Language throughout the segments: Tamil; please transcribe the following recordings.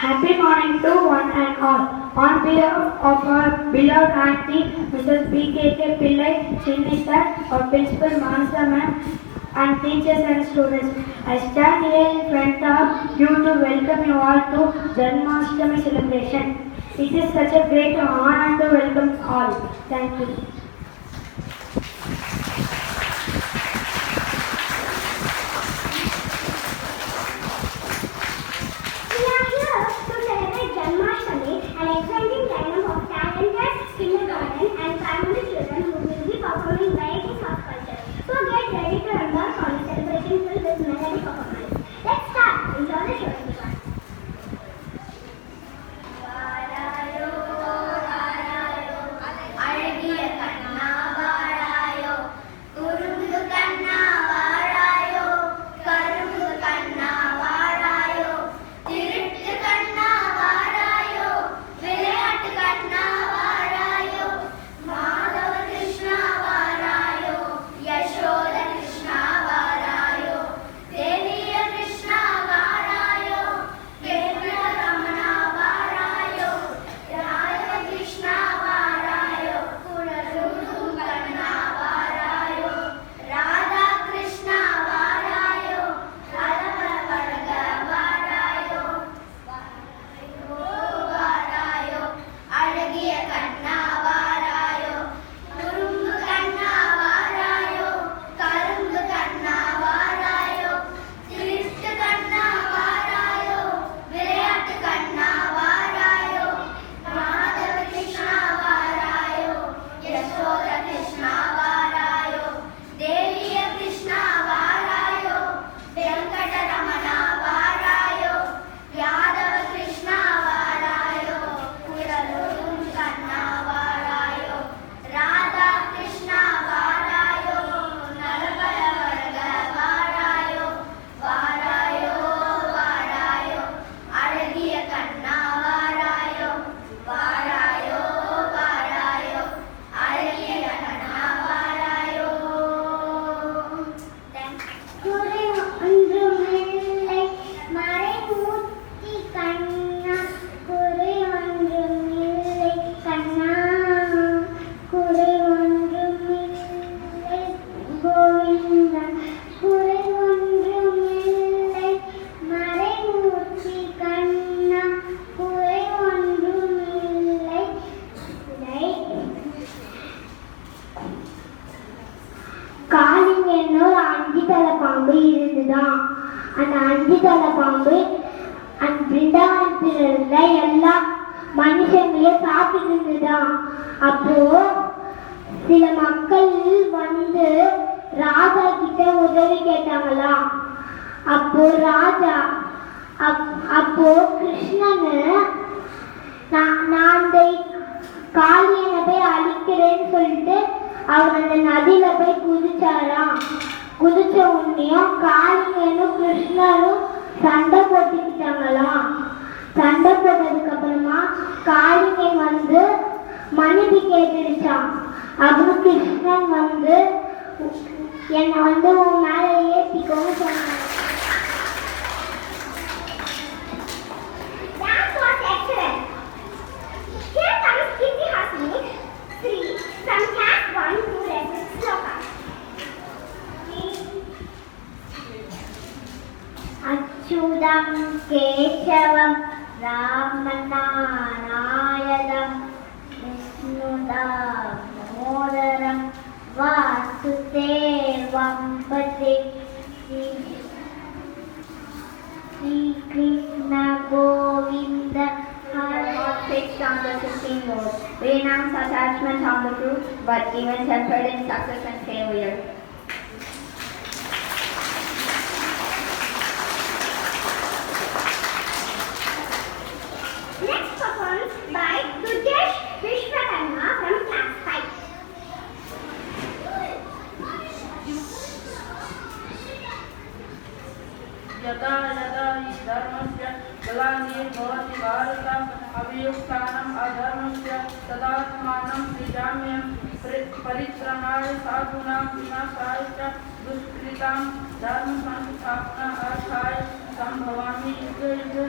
Happy morning to one and all. On behalf of our beloved auntie, Mrs. B.K.K. Pillai, Chinni sir, our principal Manasa ma'am, and teachers and students, I stand here in front of you to welcome you all to Janmashtami celebration. It is such a great honor to welcome all. Thank you. அந்த அஞ்சுதலை பாம்பு அந்த பிருந்தாவனத்தில் இருந்த எல்லா மனுஷங்களையும் சாப்பிட்டு இருந்துதான். அப்போ சில மக்கள் வந்து ராஜா கிட்ட உதவி கேட்டாங்களா. அப்போ ராஜா அப்போ கிருஷ்ணனு நான் காளியனை போய் அழிக்கிறேன்னு சொல்லிட்டு அவர் அந்த நதியில போய் குதிச்சாராம். குதிச்ச உடனேயும் காளியனும் கிருஷ்ணரும் சண்டை போட்டுக்கிட்டாங்களாம். சண்டை போட்டதுக்கு அப்புறமா காளியன் வந்து மன்னிப்பு கேட்டுடுச்சான். அப்புறம் கிருஷ்ணன் வந்து என்னை வந்து உன் மேல ஏற்றிக்கோன்னு சொன்னாங்க. அச்சுதம் கேசவம் ராமநாராயணம் விஷ்ணுதாமோதரம் வாசுதேவம் பதே Sri Krishna Govind. Fixed on the 15 modes. We announce attachment on the fruit, but even tempered in success and failure. Next performance by Sujesh Vishwakarma from class 5. यदा यदा हि धर्मस्य ग्लानिर्भवति भारत अभियुक्तानाम् अधर्मस्य तदात्मानं सृजाम्यहं परित्राणाय साधूनां विनाशाय च दुष्कृतां धर्मसंस्थापनार्थाय सम्भवामि युगे युगे.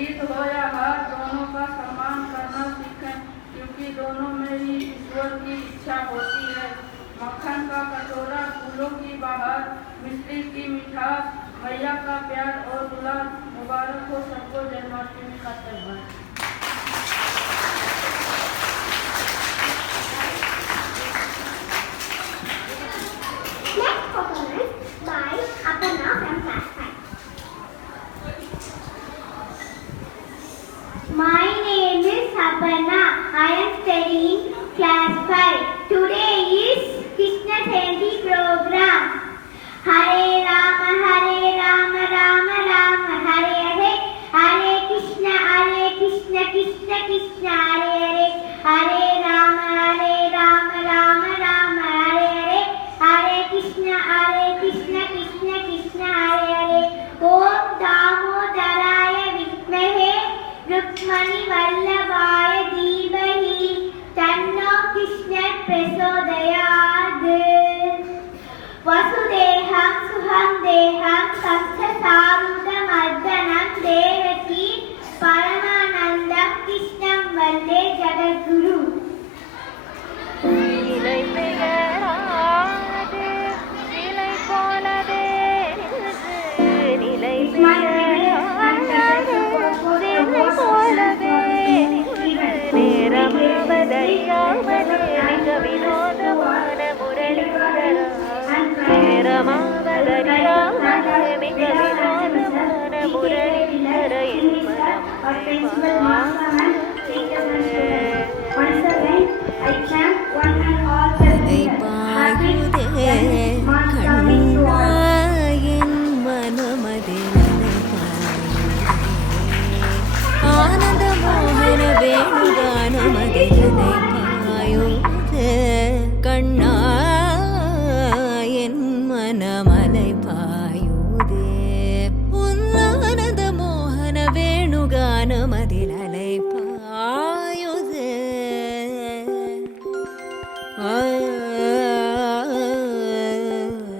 गीत हो या हार, दोनों का सम्मान करना सीखें, क्योंकि दोनों में ही ईश्वर की इच्छा होती है। मक्खन का कटोरा, फूलों की बहार, मिश्री की मिठास, मैया का प्यार और दुलार, मुबारक हो सबको जन्माष्टमी का त्योहार। Next performance by Aparna from class 5. My name is Aparna. I am studying class 5. Today is Krishna Jayanti program. Hare Rama, Rama Rama, Hare Hare. Hare Krishna, Krishna Krishna, Hare Hare. Hare Rama, Rama Rama, Hare Hare. Hare Krishna, Krishna Krishna, Hare Hare. Om Damodaraya Vidmahe Rukmani Vallabhaya Dhimahi Tanno Krishna Prachodayad. Vasudeham Suham Deham Saksa Sarudam Ardhanam Devaki Paramanandam Krishnam Vande Jagadguru. இலை பெயராதே இலை போலவே நிலை பெயராதே இலை போலவே நேரமாவதறியாமலே மிக வினோதமான முரளிதரம் நேரமாவதறியாமலே மிக வினோதமான முரளிதர என் மனம் Once again, I chant one and all the happy ஆனந்த மோகன வேணுகானமதிலனை பாயுதே கண்ணா என் மனமலை பாயுதே உன்னானந்த மோகன வேணுகானமதிலனை பாயுதே